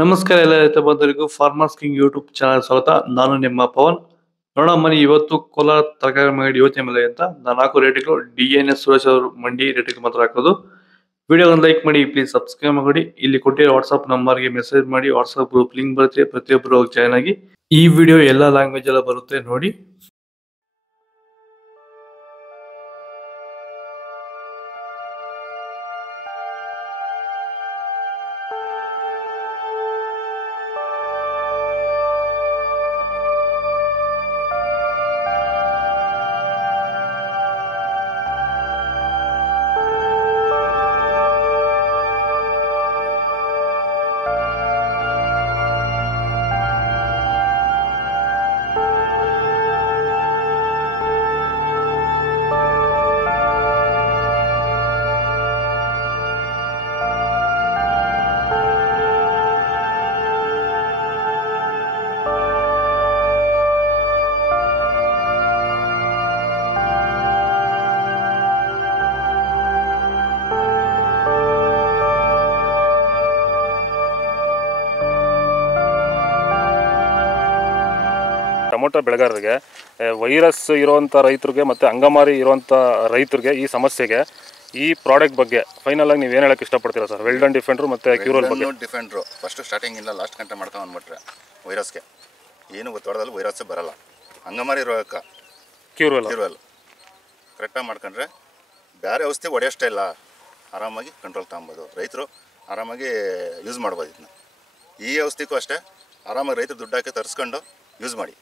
ನಮಸ್ಕಾರ ಎಲ್ಲ ರೈತ ಬಂಧುಗಳಿಗೂ ಫಾರ್ಮರ್ಸ್ ಕಿಂಗ್ ಯೂಟ್ಯೂಬ್ ಚಾನಲ್ ಸ್ವಾಗತ. ನಾನು ನಿಮ್ಮ ಪವನ್. ನೋಡೋಣ ಮನಿ ಇವತ್ತು ಕೋಲಾರ ತರಕಾರಿ ಮಂಡಿ ಯೋಚನೆ ಮೇಲೆ ಅಂತ ನಾನು ಹಾಕೋ ರೇಟ್ಗಳು DNS ಸುರೇಶ್ ಅವರು ಮಂಡಿ ರೇಟ್ಗೆ ಮಾತ್ರ ಹಾಕೋದು. ವಿಡಿಯೋ ಒಂದು ಲೈಕ್ ಮಾಡಿ, ಪ್ಲೀಸ್ ಸಬ್ಸ್ಕ್ರೈಬ್ ಮಾಡಿ. ಇಲ್ಲಿ ಕೊಟ್ಟಿರೋ ವಾಟ್ಸ್ಆಪ್ ನಂಬರ್ಗೆ ಮೆಸೇಜ್ ಮಾಡಿ, ವಾಟ್ಸ್ಆಪ್ ಗ್ರೂಪ್ ಲಿಂಕ್ ಬರುತ್ತೆ, ಪ್ರತಿಯೊಬ್ಬರು ಜಾಯ್ನ್ ಆಗಿ. ಈ ವಿಡಿಯೋ ಎಲ್ಲ ಲ್ಯಾಂಗ್ವೇಜ್ ಎಲ್ಲ ಬರುತ್ತೆ ನೋಡಿ. ಟೊಮೊಟೊ ಬೆಳೆಗಾರರಿಗೆ ವೈರಸ್ ಇರುವಂಥ ರೈತರಿಗೆ ಮತ್ತು ಅಂಗಮಾರಿ ಇರುವಂಥ ರೈತರಿಗೆ ಈ ಸಮಸ್ಯೆಗೆ ಈ ಪ್ರಾಡಕ್ಟ್ ಬಗ್ಗೆ ಫೈನಲ್ ಆಗಿ ನೀವು ಏನು ಹೇಳಕ್ಕೆ ಇಷ್ಟಪಡ್ತೀರಾ ಸರ್? ವೆಲ್ಡನ್ ಡಿಫೆಂಡ್ರು ಮತ್ತು ಕ್ಯೂರಲ್ ಬಗ್ಗೆ. ಡಿಫೆಂಡ್ರು ಫಸ್ಟ್ ಸ್ಟಾರ್ಟಿಂಗಿಂದ ಲಾಸ್ಟ್ ಗಂಟೆ ಮಾಡ್ಕೊಂಡು ಬಂದ್ಬಿಟ್ರೆ ವೈರಸ್ಗೆ ಏನು ಗೊತ್ತಾಡೋದಲ್ಲಿ ವೈರಸ್ಸೇ ಬರಲ್ಲ. ಅಂಗಮಾರಿ ರೋಗಕ್ಕೆ ಕ್ಯೂರಲ್ ಕರೆಕ್ಟಾಗಿ ಮಾಡ್ಕೊಂಡ್ರೆ ಬೇರೆ ಔಷಧಿ ಹೊಡೆಯೋಷ್ಟೇ ಇಲ್ಲ, ಆರಾಮಾಗಿ ಕಂಟ್ರೋಲ್ ತಗೊಬೋದು. ರೈತರು ಆರಾಮಾಗಿ ಯೂಸ್ ಮಾಡ್ಬೋದು ಇದನ್ನ. ಈ ಔಷಧಿಗೂ ಅಷ್ಟೇ ಆರಾಮಾಗಿ ರೈತರು ದುಡ್ಡು ಹಾಕಿ ತರಿಸ್ಕೊಂಡು ಯೂಸ್ ಮಾಡಿ.